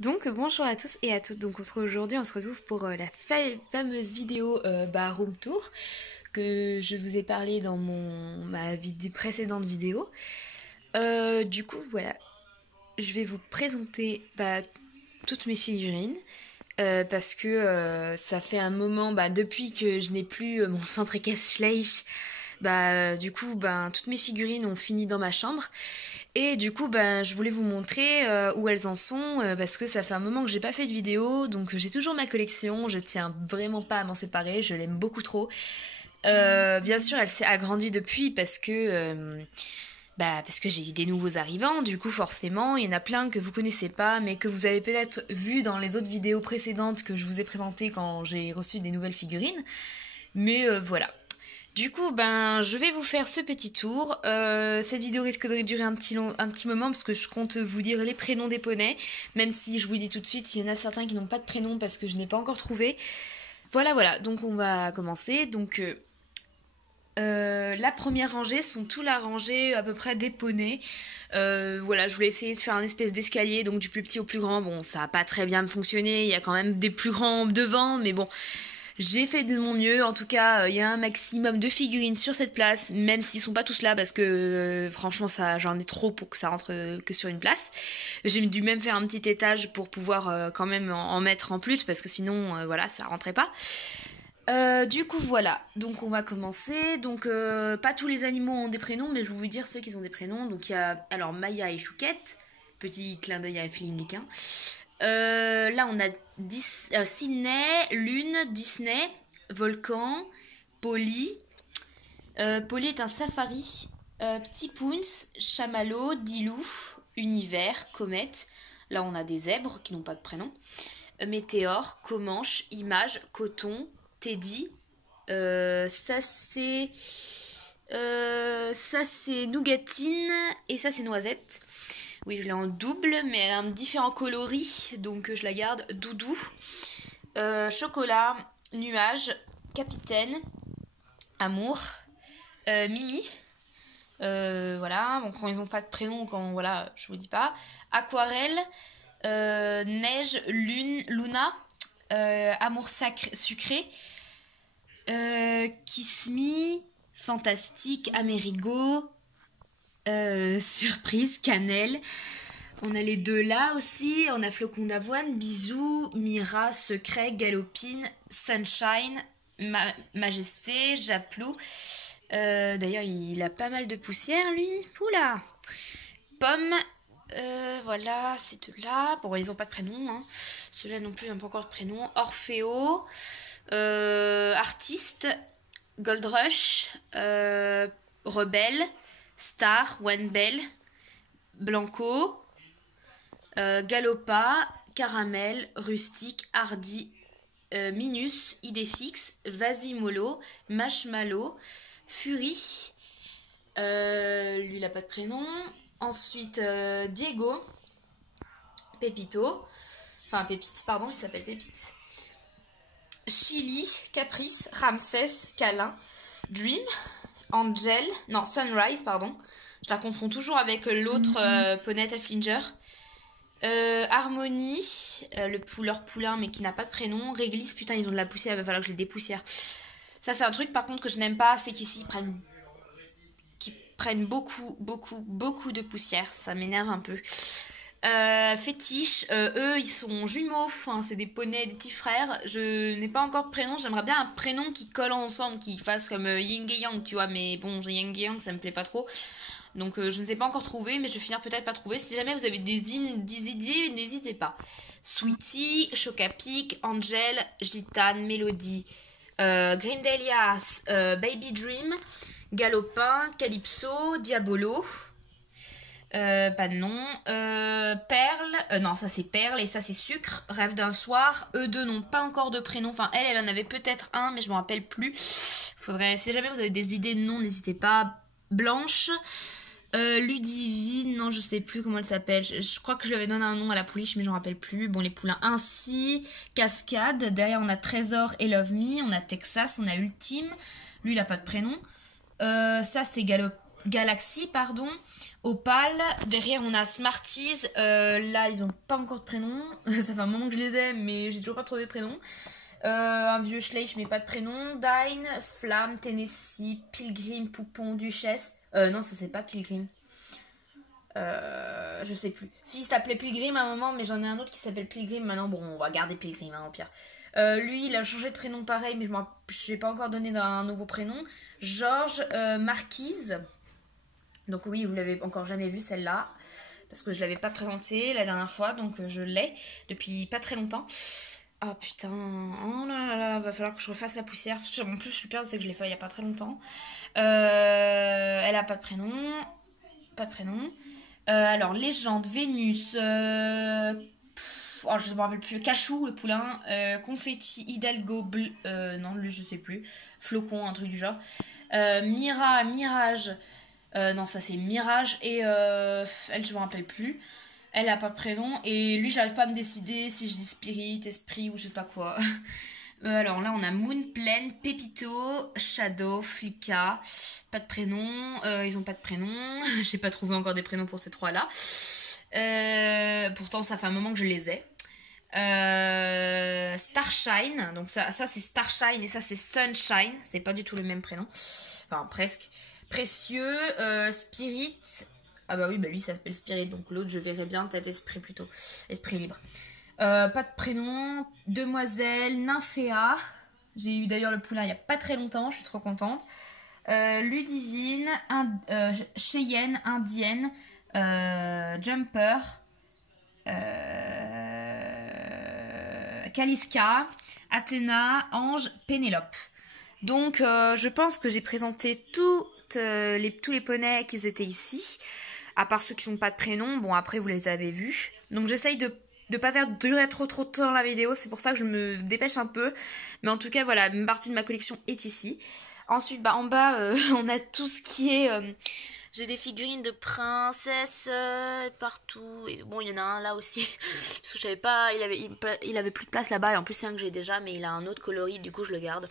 Donc bonjour à tous et à toutes. Donc aujourd'hui on se retrouve pour la fameuse vidéo room tour que je vous ai parlé dans ma précédente vidéo. Du coup voilà, je vais vous présenter toutes mes figurines. Parce que ça fait un moment, depuis que je n'ai plus mon centre Schleich, du coup toutes mes figurines ont fini dans ma chambre. Et du coup, je voulais vous montrer où elles en sont, parce que ça fait un moment que j'ai pas fait de vidéo, donc j'ai toujours ma collection, je tiens vraiment pas à m'en séparer, je l'aime beaucoup trop. Bien sûr, elle s'est agrandie depuis parce que j'ai eu des nouveaux arrivants, du coup forcément, il y en a plein que vous connaissez pas, mais que vous avez peut-être vu dans les autres vidéos précédentes que je vous ai présentées quand j'ai reçu des nouvelles figurines. Mais voilà. Du coup, je vais vous faire ce petit tour. Cette vidéo risque de durer un petit moment parce que je compte vous dire les prénoms des poneys, même si je vous dis tout de suite, il y en a certains qui n'ont pas de prénom parce que je n'ai pas encore trouvé. Voilà, donc on va commencer. Donc, la première rangée sont tout la rangée à peu près des poneys. Voilà, je voulais essayer de faire un espèce d'escalier, donc du plus petit au plus grand. Bon, ça n'a pas très bien fonctionné, il y a quand même des plus grands devant, mais bon... J'ai fait de mon mieux, en tout cas, il y a un maximum de figurines sur cette place, même s'ils sont pas tous là parce que franchement j'en ai trop pour que ça rentre que sur une place. J'ai dû même faire un petit étage pour pouvoir quand même en mettre en plus parce que sinon voilà, ça rentrait pas. Du coup voilà, donc on va commencer. Donc pas tous les animaux ont des prénoms, mais je vais vous dire ceux qui ont des prénoms. Donc il y a alors Maya et Chouquette, petit clin d'œil à Philippe Niquin. Là, on a Sydney, Lune, Disney, Volcan, Polly. Polly est un safari. Petit Poons, Chamallow, Dilou, Univers, Comète. Là, on a des zèbres qui n'ont pas de prénom. Météore, Comanche, Image, Coton, Teddy. Ça, c'est Nougatine et ça, c'est Noisette. Oui, je l'ai en double, mais elle a un différent coloris, donc je la garde. Doudou, Chocolat, Nuage, Capitaine, Amour, Mimi. Voilà, bon, quand ils n'ont pas de prénom, voilà, je vous dis pas. Aquarelle, Neige, Lune, Luna, Amour sucré, Kiss Me, Fantastique, Amerigo. Surprise, Cannelle. On a les deux là aussi. On a Flocon d'avoine, Bisou, Mira, Secret, Galopine, Sunshine, Majesté, Japlou. D'ailleurs, il a pas mal de poussière, lui. Oula. Pomme. Voilà, ces deux-là. Bon, ils ont pas de prénom. Hein. Ceux-là non plus, ils n'ont pas encore de prénom. Orfeo. Artiste. Gold Rush. Rebelle. Star, One Bell, Blanco, Galopa, Caramel, Rustique, Hardy, Minus, Idéfix, Vasimolo, Marshmallow, Fury, lui il a pas de prénom. Ensuite Diego, Pépito, enfin Pépite, pardon, il s'appelle Pépite. Chili, Caprice, Ramsès, Câlin, Dream, Angel, non, Sunrise, pardon. Je la confonds toujours avec l'autre poney Flinger. Harmonie, leur poulain, mais qui n'a pas de prénom. Réglisse, putain, ils ont de la poussière, il va falloir que je les dépoussière. Ça, c'est un truc, par contre, que je n'aime pas, c'est qu'ici, ils prennent beaucoup de poussière. Ça m'énerve un peu. Fétiche, eux ils sont jumeaux, enfin, c'est des poneys, des petits frères. Je n'ai pas encore de prénom, j'aimerais bien un prénom qui colle ensemble, qui fasse comme Ying et Yang, tu vois, mais bon, Ying et Yang ça me plaît pas trop. Donc je ne sais pas encore trouver, mais je vais finir peut-être pas trouver. Si jamais vous avez des idées, n'hésitez pas. Sweetie, Chocapic, Angel, Gitane, Mélodie, Grindelia, Baby Dream, Galopin, Calypso, Diabolo. Pas de nom. Perle. Non, ça c'est Perle et ça c'est Sucre. Rêve d'un soir. Eux deux n'ont pas encore de prénom. Enfin, elle en avait peut-être un, mais je me rappelle plus. Faudrait. Si jamais vous avez des idées de nom, n'hésitez pas. Blanche. Ludivine. Non, je sais plus comment elle s'appelle. Je crois que je lui avais donné un nom à la pouliche, mais je me rappelle plus. Bon, les poulains ainsi. Cascade. Derrière, on a Trésor et Love Me. On a Texas. On a Ultime. Lui, il a pas de prénom. Ça, c'est Galaxy, pardon. Opal. Derrière, on a Smarties. Là, ils ont pas encore de prénom. Ça fait un moment que je les ai, mais j'ai toujours pas trouvé de prénom. Un vieux Schleich, mais pas de prénom. Dine, Flamme, Tennessee, Pilgrim, Poupon, Duchesse. Non, ça c'est pas Pilgrim. Je sais plus. Si, il s'appelait Pilgrim à un moment, mais j'en ai un autre qui s'appelle Pilgrim. Maintenant, bon, on va garder Pilgrim, hein, au pire. Lui, il a changé de prénom pareil, mais je n'ai pas encore donné un nouveau prénom. Georges, Marquise. Donc oui, vous l'avez encore jamais vu celle-là. Parce que je l'avais pas présentée la dernière fois, donc je l'ai depuis pas très longtemps. Oh putain, oh là là là, va falloir que je refasse la poussière. En plus, super, c'est que je l'ai fait il y a pas très longtemps. Elle a pas de prénom. Pas de prénom. Alors, Légende, Vénus, je ne me rappelle plus, Cachou, le poulain, Confetti, Hidalgo, non, lui je sais plus, Flocon, un truc du genre, Mirage, non, ça c'est Mirage, et elle, je me rappelle plus, elle a pas de prénom, et lui, j'arrive pas à me décider si je dis Spirit, Esprit ou je sais pas quoi. Alors là, on a Moon, Plaine, Pépito, Shadow, Flika. Pas de prénom. Ils ont pas de prénom. J'ai pas trouvé encore des prénoms pour ces trois-là. Pourtant, ça fait un moment que je les ai. Starshine. Donc ça c'est Starshine et ça, c'est Sunshine. C'est pas du tout le même prénom. Enfin, presque. Précieux. Spirit. Ah bah oui, bah lui, ça s'appelle Spirit. Donc l'autre, je verrais bien. Peut-être Esprit plutôt. Esprit libre. Pas de prénom. Demoiselle, Nymphéa. J'ai eu d'ailleurs le poulain il n'y a pas très longtemps, je suis trop contente. Ludivine, Cheyenne, Indienne, Jumper, Kaliska, Athéna, Ange, Pénélope. Donc je pense que j'ai présenté tous les poneys qui étaient ici, à part ceux qui n'ont pas de prénom. Bon, après vous les avez vus. Donc j'essaye de pas faire durer trop de temps la vidéo, c'est pour ça que je me dépêche un peu. Mais en tout cas, voilà, une partie de ma collection est ici. Ensuite, bah, en bas, on a tout ce qui est... j'ai des figurines de princesses partout. Et bon, il y en a un là aussi. Parce que je savais pas, il avait plus de place là-bas. Et en plus, c'est un que j'ai déjà, mais il a un autre coloris, du coup, je le garde.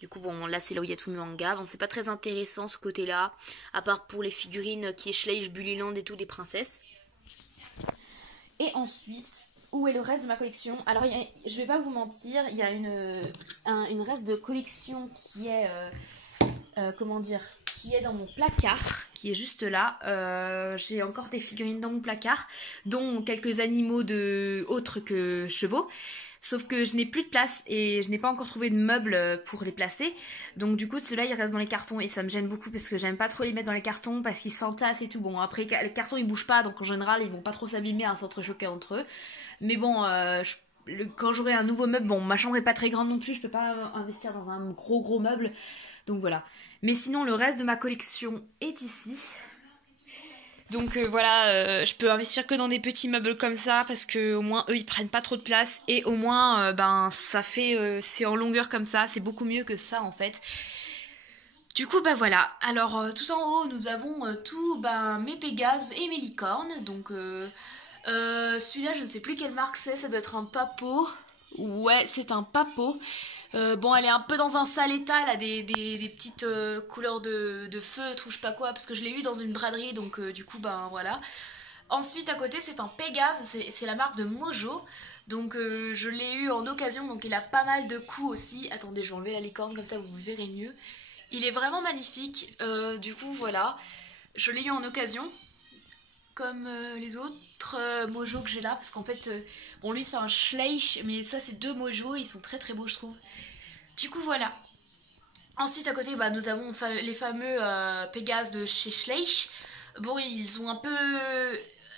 Du coup, bon, là, c'est là où il y a tous mes mangas. Bon, c'est pas très intéressant ce côté-là. À part pour les figurines qui est Schleich, Bullyland et tout, des princesses. Et ensuite, où est le reste de ma collection? Alors, je vais pas vous mentir, il y a une reste de collection qui est, comment dire, qui est dans mon placard, qui est juste là. J'ai encore des figurines dans mon placard, dont quelques animaux autres que chevaux. Sauf que je n'ai plus de place et je n'ai pas encore trouvé de meubles pour les placer. Donc du coup, ceux-là, ils restent dans les cartons et ça me gêne beaucoup parce que j'aime pas trop les mettre dans les cartons parce qu'ils s'entassent et tout. Bon, après, les cartons, ils bougent pas, donc en général, ils vont pas trop s'abîmer à s'entrechoquer entre eux. Mais bon, quand j'aurai un nouveau meuble, bon, ma chambre est pas très grande non plus, je peux pas investir dans un gros meuble. Donc voilà. Mais sinon, le reste de ma collection est ici. Donc voilà, je peux investir que dans des petits meubles comme ça parce que au moins eux ils prennent pas trop de place et au moins ben ça fait c'est en longueur comme ça, c'est beaucoup mieux que ça en fait. Du coup bah voilà, alors tout en haut nous avons tout ben, mes Pégases et mes licornes. Donc celui-là je ne sais plus quelle marque c'est, ça doit être un Papo. Ouais, c'est un Papo. Bon, elle est un peu dans un sale état, elle a des petites couleurs de feutre ou je sais pas quoi, parce que je l'ai eu dans une braderie, donc du coup, ben voilà. Ensuite, à côté, c'est un Pégase, c'est la marque de Mojo, donc je l'ai eu en occasion, donc il a pas mal de coups aussi. Attendez, je vais enlever la licorne, comme ça vous le verrez mieux. Il est vraiment magnifique, du coup, voilà. Je l'ai eu en occasion, comme les autres Mojo que j'ai là, parce qu'en fait, bon lui c'est un Schleich, mais ça c'est deux Mojo, ils sont très très beaux je trouve. Du coup voilà. Ensuite à côté bah, nous avons les fameux Pégases de chez Schleich. Bon ils ont un peu...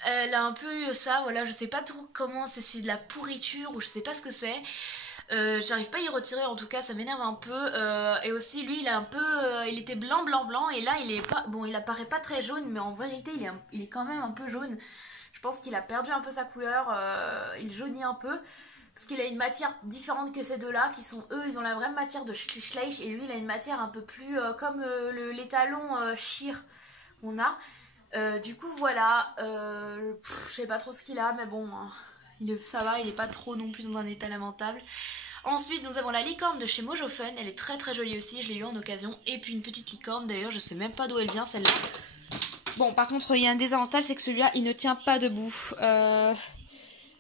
Elle a un peu eu ça, voilà, je sais pas trop comment, c'est de la pourriture ou je sais pas ce que c'est. J'arrive pas à y retirer, en tout cas ça m'énerve un peu. Et aussi lui il a un peu il était blanc et là il est pas bon, il apparaît pas très jaune, mais en vérité il est quand même un peu jaune. Je pense qu'il a perdu un peu sa couleur, il jaunit un peu parce qu'il a une matière différente que ces deux-là, qui sont eux, ils ont la vraie matière de Schleich et lui il a une matière un peu plus comme les talons Sheer qu'on a. Du coup voilà, je sais pas trop ce qu'il a, mais bon, ça va, il est pas trop non plus dans un état lamentable. Ensuite nous avons la licorne de chez Mojo Fun, elle est très très jolie aussi, je l'ai eu en occasion. Et puis une petite licorne, d'ailleurs je sais même pas d'où elle vient celle-là. Bon par contre il y a un désavantage, c'est que celui-là il ne tient pas debout.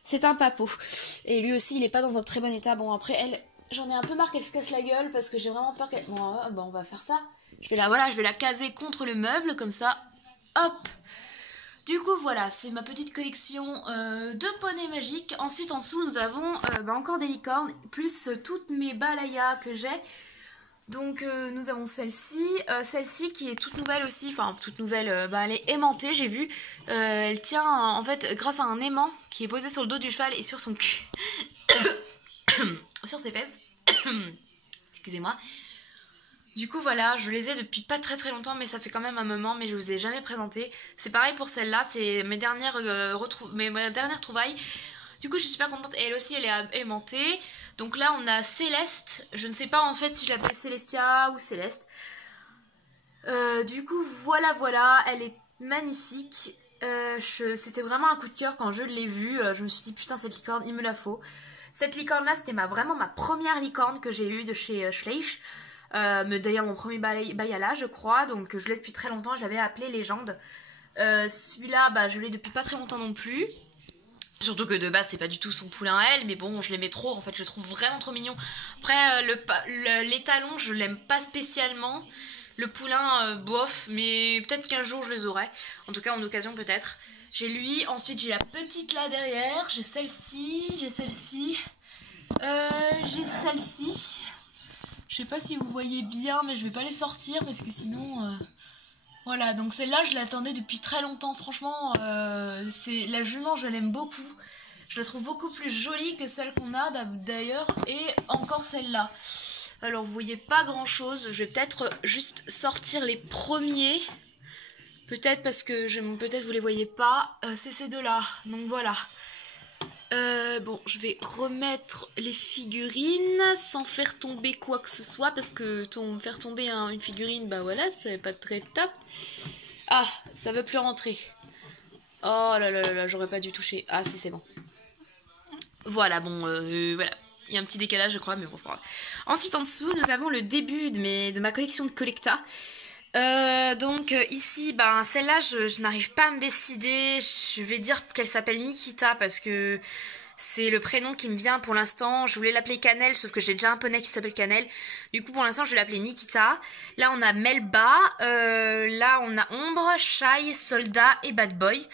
C'est un papot. Et lui aussi il est pas dans un très bon état. Bon après elle, j'en ai un peu marre qu'elle se casse la gueule parce que j'ai vraiment peur qu'elle... Bon on va faire ça. Je vais la caser contre le meuble comme ça. Hop. Du coup voilà, c'est ma petite collection de poneys magiques. Ensuite en dessous nous avons encore des licornes, plus toutes mes balayas que j'ai. Donc nous avons celle-ci qui est toute nouvelle aussi, enfin toute nouvelle, elle est aimantée j'ai vu. Elle tient en fait grâce à un aimant qui est posé sur le dos du cheval et sur son cul. Sur ses fesses. Excusez-moi. Du coup voilà, je les ai depuis pas très très longtemps mais ça fait quand même un moment, mais je vous ai jamais présenté. C'est pareil pour celle-là, c'est mes dernières trouvailles. Du coup je suis super contente, et elle aussi elle est aimantée. Donc là on a Céleste, je ne sais pas en fait si je l'appelle Célestia ou Céleste. Du coup voilà, elle est magnifique. C'était vraiment un coup de cœur quand je l'ai vue, je me suis dit putain cette licorne il me la faut. Cette licorne là c'était vraiment ma première licorne que j'ai eue de chez Schleich. Mais d'ailleurs mon premier bayala je crois, donc je l'ai depuis très longtemps, je l'avais appelé Légende. Celui-là je l'ai depuis pas très longtemps non plus. Surtout que de base c'est pas du tout son poulain à elle, mais bon je l'aimais trop en fait, je le trouve vraiment trop mignon. Après les talons je l'aime pas spécialement, le poulain bof, mais peut-être qu'un jour je les aurai, en tout cas en occasion peut-être. J'ai lui, ensuite j'ai la petite là derrière, j'ai celle-ci, j'ai celle-ci, j'ai celle-ci. Je sais pas si vous voyez bien mais je vais pas les sortir parce que sinon... Voilà, donc celle-là, je l'attendais depuis très longtemps. Franchement, la jument, je l'aime beaucoup. Je la trouve beaucoup plus jolie que celle qu'on a d'ailleurs. Et encore celle-là. Alors, vous voyez pas grand-chose. Je vais peut-être juste sortir les premiers. Peut-être parce que peut-être vous les voyez pas. C'est ces deux-là. Donc voilà. Bon, je vais remettre les figurines sans faire tomber quoi que ce soit, parce que faire tomber une figurine, voilà, c'est pas très top. Ah, ça veut plus rentrer. Oh là là là là, j'aurais pas dû toucher. Ah si, c'est bon. Voilà, bon, voilà. Il y a un petit décalage, je crois, mais bon, c'est pas grave. Ensuite, en dessous, nous avons le début de ma collection de Collecta. Donc ici, celle-là, je n'arrive pas à me décider. Je vais dire qu'elle s'appelle Nikita parce que c'est le prénom qui me vient pour l'instant. Je voulais l'appeler Cannelle, sauf que j'ai déjà un poney qui s'appelle Cannelle. Du coup, pour l'instant, je vais l'appeler Nikita. Là, on a Melba. Là, on a Ombre, Shy, Soldat et Bad Boy.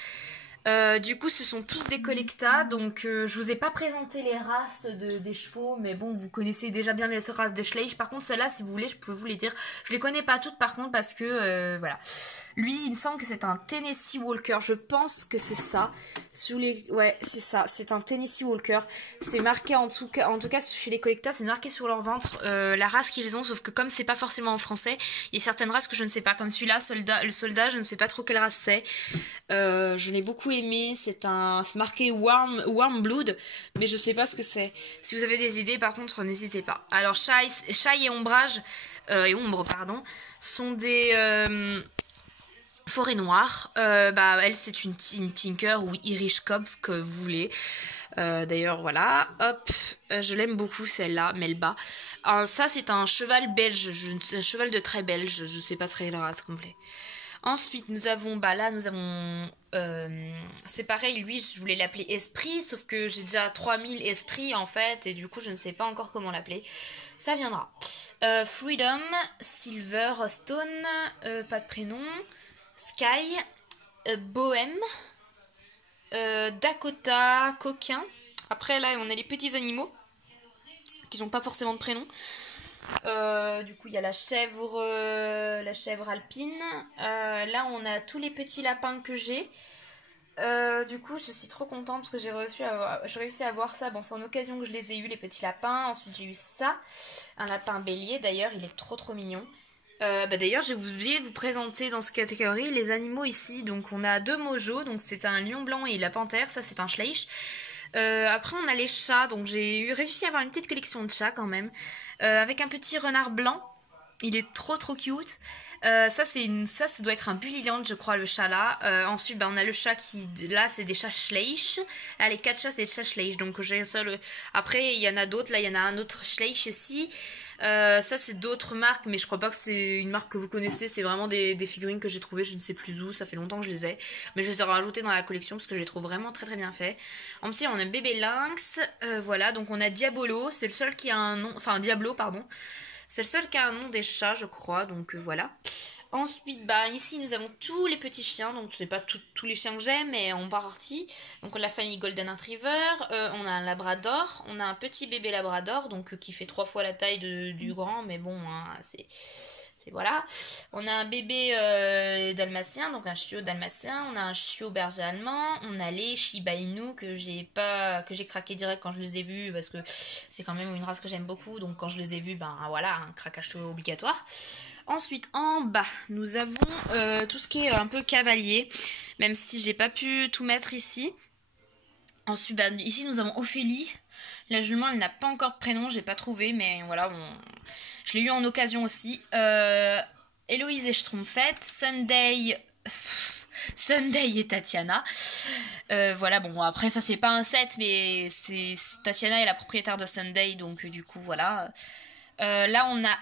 Du coup, ce sont tous des Collecta, donc je vous ai pas présenté les races des chevaux, mais bon, vous connaissez déjà bien les races de Schleich. Par contre, ceux-là, si vous voulez, je peux vous les dire. Je les connais pas toutes, par contre, parce que, voilà. Lui, il me semble que c'est un Tennessee Walker, je pense que c'est ça. Ouais, c'est ça, c'est un Tennessee Walker. C'est marqué, en tout cas, chez les Collecta, c'est marqué sur leur ventre la race qu'ils ont, sauf que comme c'est pas forcément en français, il y a certaines races que je ne sais pas, comme celui-là, le soldat, je ne sais pas trop quelle race c'est. Je l'ai beaucoup aimé, c'est marqué warm blood, mais je sais pas ce que c'est. Si vous avez des idées, par contre, n'hésitez pas. Alors, Shy et Ombre, pardon, sont des forêts noires. Elle, c'est une Tinker ou Irish Cob, ce que vous voulez. D'ailleurs, voilà, hop, je l'aime beaucoup celle-là, Melba. Ça, c'est un cheval belge, un cheval de trait belge, je sais pas très la race complète. Ensuite, nous avons, c'est pareil, lui, je voulais l'appeler Esprit, sauf que j'ai déjà 3000 esprits, en fait, et du coup, je ne sais pas encore comment l'appeler. Ça viendra. Freedom, Silver, Stone, pas de prénom, Sky, Bohème, Dakota, Coquin. Après, là, on a les petits animaux, qui n'ont pas forcément de prénom. Du coup il y a la chèvre alpine. Là on a tous les petits lapins que j'ai. Du coup je suis trop contente parce que j'ai réussi à avoir ça. Bon, c'est en occasion que je les ai eu, les petits lapins. Ensuite j'ai eu ça, un lapin bélier, d'ailleurs il est trop mignon. D'ailleurs j'ai oublié de vous présenter dans cette catégorie les animaux ici. Donc on a deux Mojo, donc c'est un lion blanc et la panthère, ça c'est un Schleich. Après on a les chats, donc j'ai réussi à avoir une petite collection de chats quand même, avec un petit renard blanc, il est trop cute. Ça doit être un Bullyland, je crois, le chat là. Ensuite, on a le chat qui, là, c'est des chats Schleich. Là, les 4 chats, c'est des chats Schleich. Donc, j'ai un seul. Après, il y en a d'autres. Là, il y en a un autre Schleich aussi. Ça, c'est d'autres marques, mais je crois pas que c'est une marque que vous connaissez. C'est vraiment des figurines que j'ai trouvées, je ne sais plus où. Ça fait longtemps que je les ai. Mais je les ai rajoutées dans la collection parce que je les trouve vraiment très très bien faits. Ensuite, on a bébé lynx. Voilà, donc on a Diabolo. C'est le seul qui a un nom. Enfin, Diablo, pardon. C'est le seul qui a un nom des chats, je crois, donc voilà. Ensuite, ici, nous avons tous les petits chiens, donc c'est pas tous les chiens que j'aime, mais en partie. Donc, on a la famille Golden Retriever, on a un Labrador, on a un petit bébé Labrador, donc qui fait 3 fois la taille du grand, mais bon, hein, voilà. On a un bébé dalmatien, donc un chiot dalmatien. On a un chiot berger allemand. On a les Shiba Inu que j'ai craqué direct quand je les ai vus parce que c'est quand même une race que j'aime beaucoup. Donc quand je les ai vus, voilà, un craquage chaud obligatoire. Ensuite, en bas, nous avons tout ce qui est un peu cavalier, même si j'ai pas pu tout mettre ici. Ensuite, ici nous avons Ophélie. La jument, elle n'a pas encore de prénom, j'ai pas trouvé, mais voilà, je l'ai eu en occasion aussi. Héloïse et Schtroumpfette, Sunday et Tatiana. Voilà, bon, après ça c'est pas un set, mais Tatiana est la propriétaire de Sunday, donc du coup voilà. Là on a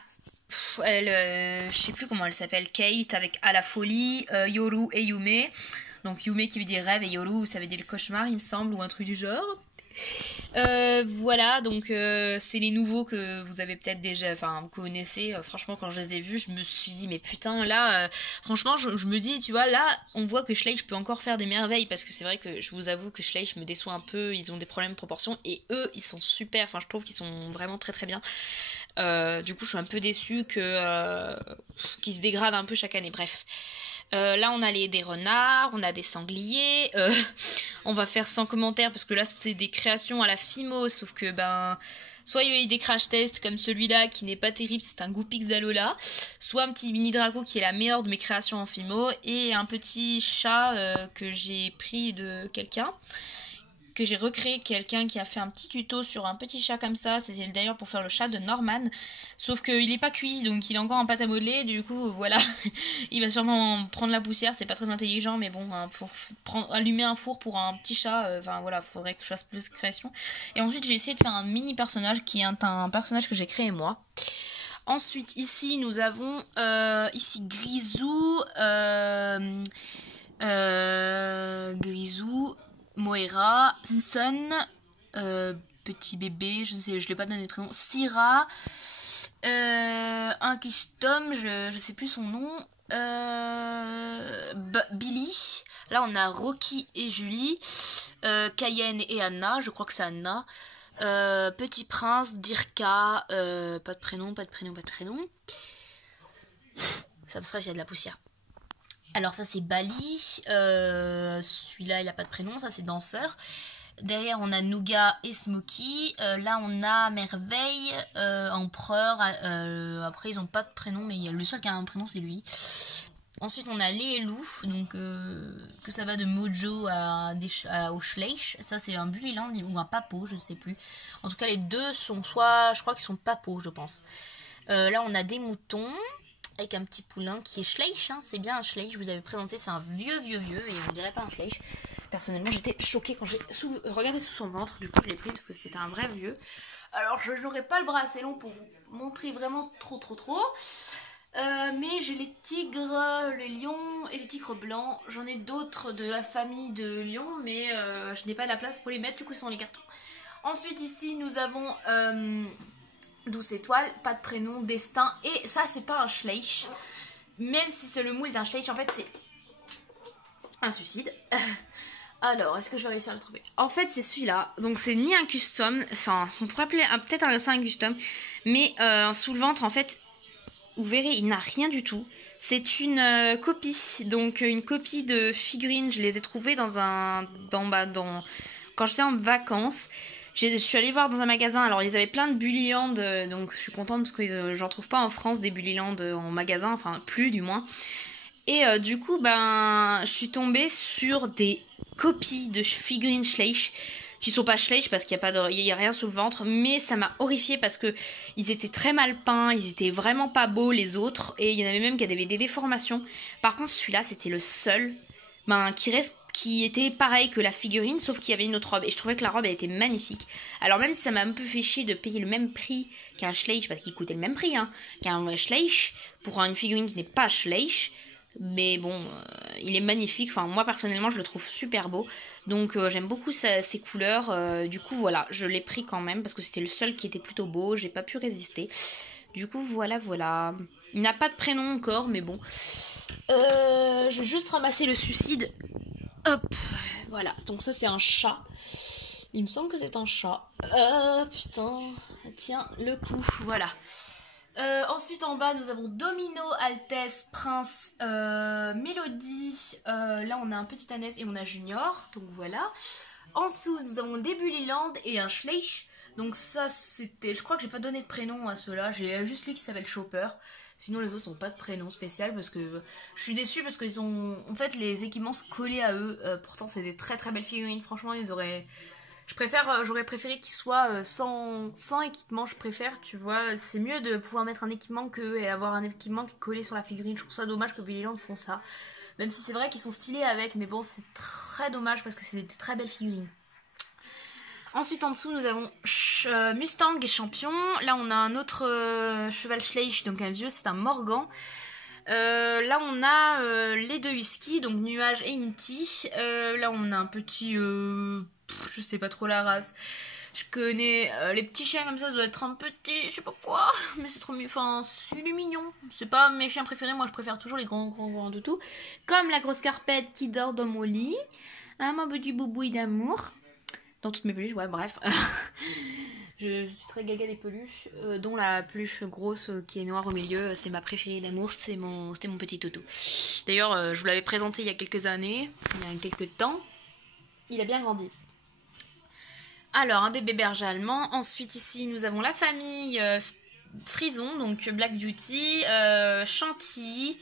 je sais plus comment elle s'appelle, Kate avec À la folie, Yoru et Yume. Donc Yume qui veut dire rêve et Yoru ça veut dire le cauchemar il me semble, ou un truc du genre. Voilà, donc c'est les nouveaux que vous avez peut-être déjà, enfin vous connaissez. Franchement quand je les ai vus je me suis dit mais putain là franchement je me dis tu vois là on voit que Schleich peut encore faire des merveilles, parce que c'est vrai que je vous avoue que Schleich me déçoit un peu, ils ont des problèmes de proportion et eux ils sont super, enfin je trouve qu'ils sont vraiment très très bien. Du coup je suis un peu déçue qu'ils se dégradent un peu chaque année, bref. Là on a des renards, on a des sangliers, on va faire sans commentaire parce que là c'est des créations à la Fimo, sauf que soit il y a eu des crash tests comme celui-là qui n'est pas terrible, c'est un Goopix d'Alola, soit un petit mini Draco qui est la meilleure de mes créations en Fimo, et un petit chat que j'ai pris de quelqu'un, que j'ai recréé, quelqu'un qui a fait un petit tuto sur un petit chat comme ça, c'était d'ailleurs pour faire le chat de Norman, sauf qu'il est pas cuit donc il est encore en pâte à modeler, du coup voilà, il va sûrement prendre la poussière, c'est pas très intelligent, mais bon, pour allumer un four pour un petit chat, enfin voilà, faudrait que je fasse plus de création. Et ensuite j'ai essayé de faire un mini personnage qui est un personnage que j'ai créé moi. Ensuite ici nous avons ici Grisou, Moira, Sun, petit bébé, je sais, je l'ai pas donné de prénom, Syrah, un custom, je sais plus son nom, Billy. Là on a Rocky et Julie, Cayenne et Anna, je crois que c'est Anna, Petit Prince, Dirka, pas de prénom. Ça me stresse, il y a de la poussière. Alors ça c'est Bali, celui-là il a pas de prénom, ça c'est Danseur. Derrière on a Nougat et Smokey, là on a Merveille, Empereur, après ils ont pas de prénom mais le seul qui a un prénom c'est lui. Ensuite on a les loups, donc que ça va de Mojo au Schleich, ça c'est un Bullyland ou un Papo, je sais plus. En tout cas les deux sont soit, je crois qu'ils sont Papo je pense. Là on a des moutons, avec un petit poulain qui est Schleich, hein, c'est bien un Schleich, je vous avais présenté, c'est un vieux et on dirait pas un Schleich. Personnellement j'étais choquée quand j'ai regardé sous son ventre, du coup je l'ai pris parce que c'était un vrai vieux. Alors je n'aurai pas le bras assez long pour vous montrer vraiment trop. Mais j'ai les tigres, les lions et les tigres blancs. J'en ai d'autres de la famille de lions, mais je n'ai pas la place pour les mettre, du coup ils sont dans les cartons. Ensuite ici nous avons... Douce étoile, pas de prénom, destin, et ça c'est pas un Schleich, même si c'est le moule d'un Schleich, en fait c'est un suicide. Alors, est-ce que je vais réussir à le trouver? En fait c'est celui-là, donc c'est ni un custom, on pourrait appeler peut-être un custom, mais sous le ventre en fait, vous verrez il n'a rien du tout, c'est une copie, donc une copie de figurines, je les ai trouvées quand j'étais en vacances. Je suis allée voir dans un magasin, alors ils avaient plein de Bullyland, donc je suis contente parce que j'en trouve pas en France des Bullyland en magasin, enfin plus du moins. Et du coup je suis tombée sur des copies de figurines Schleich qui sont pas Schleich parce qu'il y a rien sous le ventre, mais ça m'a horrifiée parce que ils étaient très mal peints, ils étaient vraiment pas beaux les autres, et il y en avait même qui avaient des déformations. Par contre celui-là c'était le seul qui était pareil que la figurine, sauf qu'il y avait une autre robe, et je trouvais que la robe elle était magnifique. Alors même si ça m'a un peu fait chier de payer le même prix qu'un Schleich, parce qu'il coûtait le même prix qu'un vrai Schleich, pour une figurine qui n'est pas Schleich, mais bon, il est magnifique, enfin moi personnellement je le trouve super beau, donc j'aime beaucoup ses couleurs, du coup voilà, je l'ai pris quand même, parce que c'était le seul qui était plutôt beau, j'ai pas pu résister, du coup voilà, il n'a pas de prénom encore, mais bon, je vais juste ramasser le suicide, hop, voilà, donc ça c'est un chat, il me semble que c'est un chat, putain, tiens, le coup, voilà. Ensuite en bas nous avons Domino, Altesse, Prince, Mélodie, là on a un petit ânesse et on a Junior, donc voilà. En dessous nous avons Debuliland et un Schleich, donc ça c'était, je crois que j'ai pas donné de prénom à ceux-là, j'ai juste lui qui s'appelle Chopper, sinon les autres n'ont pas de prénom spécial parce que je suis déçue parce qu'ils ont, en fait les équipements sont collés à eux, pourtant c'est des très très belles figurines, franchement ils auraient... J'aurais préféré qu'ils soient sans équipement, je préfère, tu vois. C'est mieux de pouvoir mettre un équipement qu'eux et avoir un équipement qui est collé sur la figurine. Je trouve ça dommage que Billy Land font ça. Même si c'est vrai qu'ils sont stylés avec, mais bon, c'est très dommage parce que c'est des très belles figurines. Ensuite, en dessous, nous avons Mustang et Champion. Là, on a un autre cheval Schleich, donc un vieux, c'est un Morgan. Là, on a les deux Husky, donc Nuage et Inti. Là, on a un petit... je sais pas trop la race. Je connais les petits chiens comme ça doit être un petit, je sais pas quoi, mais c'est trop mieux. Enfin, il est mignon. C'est pas mes chiens préférés, moi je préfère toujours les grands de tout. Comme la grosse carpette qui dort dans mon lit. Mon petit boubouille d'amour. Dans toutes mes peluches, ouais, bref. Je suis très gaga des peluches, dont la peluche grosse qui est noire au milieu, c'est ma préférée d'amour, c'était mon petit Toto. D'ailleurs, je vous l'avais présenté il y a quelques années, il y a quelques temps. Il a bien grandi. Alors, un bébé berger allemand. Ensuite, ici, nous avons la famille Frison, donc Black Beauty, Chantilly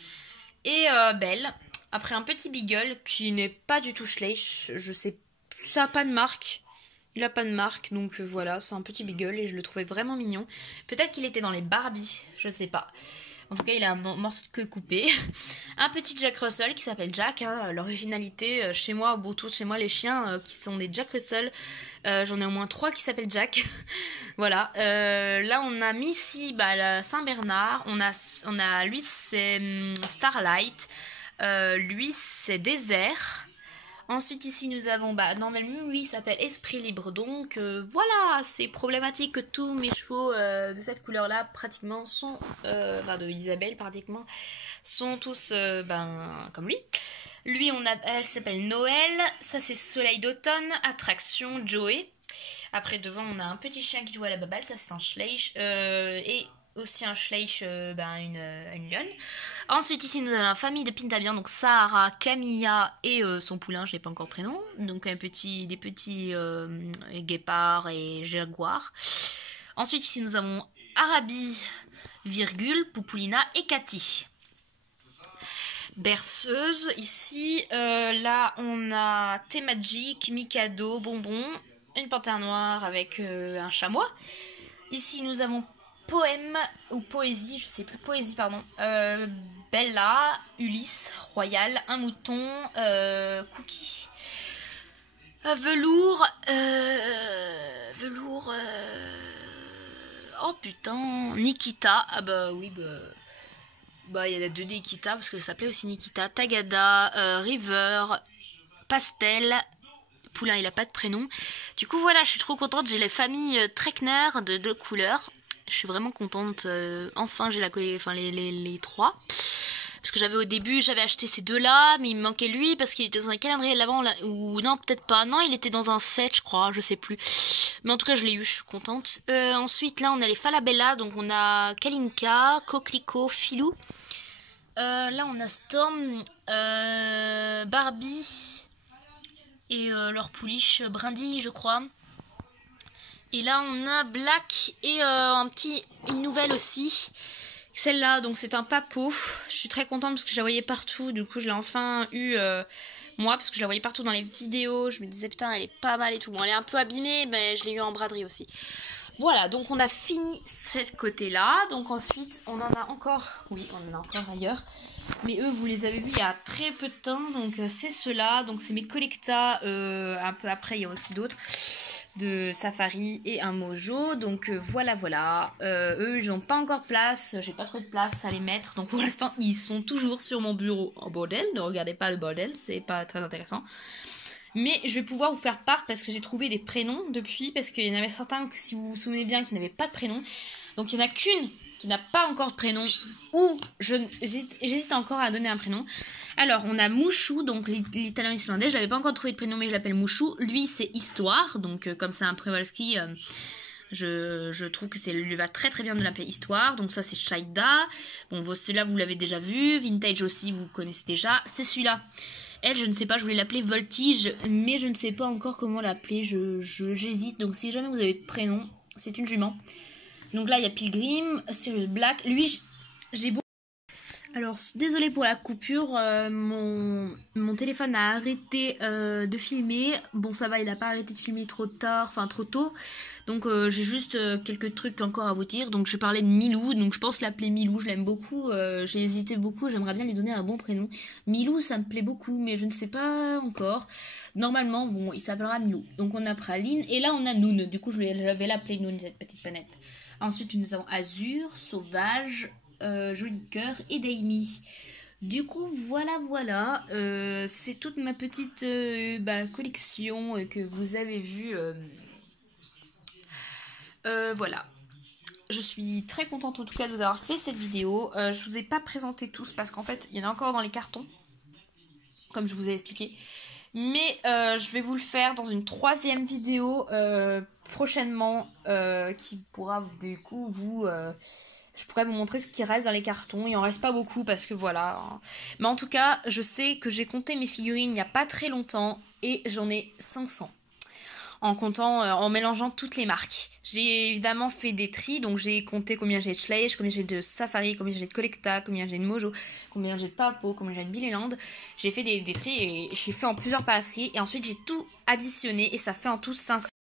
et Belle. Après, un petit Beagle qui n'est pas du tout Schleich. Je sais, ça n'a pas de marque. Il a pas de marque, donc voilà, c'est un petit Beagle et je le trouvais vraiment mignon. Peut-être qu'il était dans les Barbie, je sais pas. En tout cas, il a un morceau de queue coupé. Un petit Jack Russell qui s'appelle Jack. L'originalité, chez moi, au Bluetooth, chez moi, les chiens qui sont des Jack Russell. J'en ai au moins 3 qui s'appellent Jack. Voilà. Là, on a Missy, la Saint-Bernard. On a lui, c'est Starlight. Lui, c'est Désert. Ensuite ici nous avons, normalement lui s'appelle Esprit Libre, donc voilà, c'est problématique que tous mes chevaux de cette couleur là pratiquement sont, de Isabelle pratiquement, sont tous comme lui. Lui elle s'appelle Noël, ça c'est Soleil d'automne, Attraction, Joey. Après devant on a un petit chien qui joue à la baballe, ça c'est un Schleich, et aussi un Schleich, une lionne. Ensuite ici nous avons la famille de Pintabian, donc Sahara, Camilla et son poulain, je n'ai pas encore le prénom, donc des petits guépards et jaguars. Ensuite ici nous avons Arabi, Poupoulina et Cathy. Berceuse ici, là on a Thé Magic, Mikado, Bonbon, une panthère noire avec un chamois. Ici nous avons Poème ou Poésie, je sais plus, Poésie pardon, Bella, Ulysse, Royal, un mouton, Cookie, Velours, oh putain, Nikita, ah bah oui, il y a deux Nikita parce que ça s'appelait aussi Nikita, Tagada, River, Pastel, Poulain il a pas de prénom, du coup voilà, je suis trop contente, j'ai les familles Trekner de deux couleurs. Je suis vraiment contente, enfin j'ai les 3. Parce que au début, j'avais acheté ces deux-là, mais il me manquait lui parce qu'il était dans un calendrier de l'avant, ou non, peut-être pas. Non, il était dans un set, je crois, je sais plus. Mais en tout cas, je l'ai eu, je suis contente. Ensuite, là, on a les Falabella, donc on a Kalinka, Coquelicot, Filou. Là, on a Storm, Barbie et leur pouliche Brindille, je crois. Et là on a Black et une nouvelle aussi. Celle-là, donc c'est un papot. Je suis très contente parce que je la voyais partout. Du coup je l'ai enfin eu moi, parce que je la voyais partout dans les vidéos. Je me disais, putain, elle est pas mal et tout. Bon, elle est un peu abîmée, mais je l'ai eu en braderie aussi. Voilà, donc on a fini cette côté-là. Donc ensuite, on en a encore... Oui, on en a encore ailleurs. Mais eux, vous les avez vus il y a très peu de temps. Donc c'est ceux-là. Donc c'est mes Collecta. Un peu après, il y a aussi d'autres. De Safari et un Mojo. Donc voilà. Eux, ils n'ont pas encore de place. J'ai pas trop de place à les mettre. Donc pour l'instant, ils sont toujours sur mon bureau en bordel. Ne regardez pas le bordel, c'est pas très intéressant. Mais je vais pouvoir vous faire part parce que j'ai trouvé des prénoms depuis. Parce qu'il y en avait certains, si vous vous souvenez bien, qui n'avaient pas de prénom. Donc il n'y en a qu'une qui n'a pas encore de prénom. Ou j'hésite encore à donner un prénom. Alors, on a Mouchou, donc l'italien islandais. Je l'avais pas encore trouvé de prénom, mais je l'appelle Mouchou. Lui, c'est Histoire. Donc, comme c'est un Przewalski, je trouve que lui va très très bien de l'appeler Histoire. Donc, ça, c'est Shaida. Bon, celui-là, vous l'avez déjà vu. Vintage aussi, vous connaissez déjà. C'est celui-là. Elle, je ne sais pas, je voulais l'appeler Voltige, mais je ne sais pas encore comment l'appeler. J'hésite. Donc, si jamais vous avez de prénom, c'est une jument. Donc là, il y a Pilgrim, Sirius Black. Lui, j'ai beaucoup. Alors, désolée pour la coupure, mon téléphone a arrêté de filmer. Bon, ça va, il n'a pas arrêté de filmer trop tôt. Donc, j'ai juste quelques trucs encore à vous dire. Donc, je parlais de Milou, donc je pense l'appeler Milou, je l'aime beaucoup. J'ai hésité beaucoup, j'aimerais bien lui donner un bon prénom. Milou, ça me plaît beaucoup, mais je ne sais pas encore. Normalement, bon, il s'appellera Milou. Donc, on a Praline, et là, on a Noon. Du coup, je vais l'appeler Noon, cette petite planète. Ensuite, nous avons Azur, Sauvage... Joli Cœur et Daimi. Du coup, voilà. C'est toute ma petite collection que vous avez vue. Voilà. Je suis très contente en tout cas de vous avoir fait cette vidéo. Je vous ai pas présenté tous parce qu'en fait, il y en a encore dans les cartons, comme je vous ai expliqué. Mais je vais vous le faire dans une 3e vidéo prochainement qui pourra du coup je pourrais vous montrer ce qui reste dans les cartons. Il en reste pas beaucoup parce que voilà. Mais en tout cas, je sais que j'ai compté mes figurines il n'y a pas très longtemps et j'en ai 500. En mélangeant toutes les marques. J'ai évidemment fait des tris, donc j'ai compté combien j'ai de Schleich, combien j'ai de Safari, combien j'ai de Collecta, combien j'ai de Mojo, combien j'ai de Papo, combien j'ai de Billy Land. J'ai fait des tris et j'ai fait en plusieurs parties et ensuite j'ai tout additionné et ça fait en tout 500.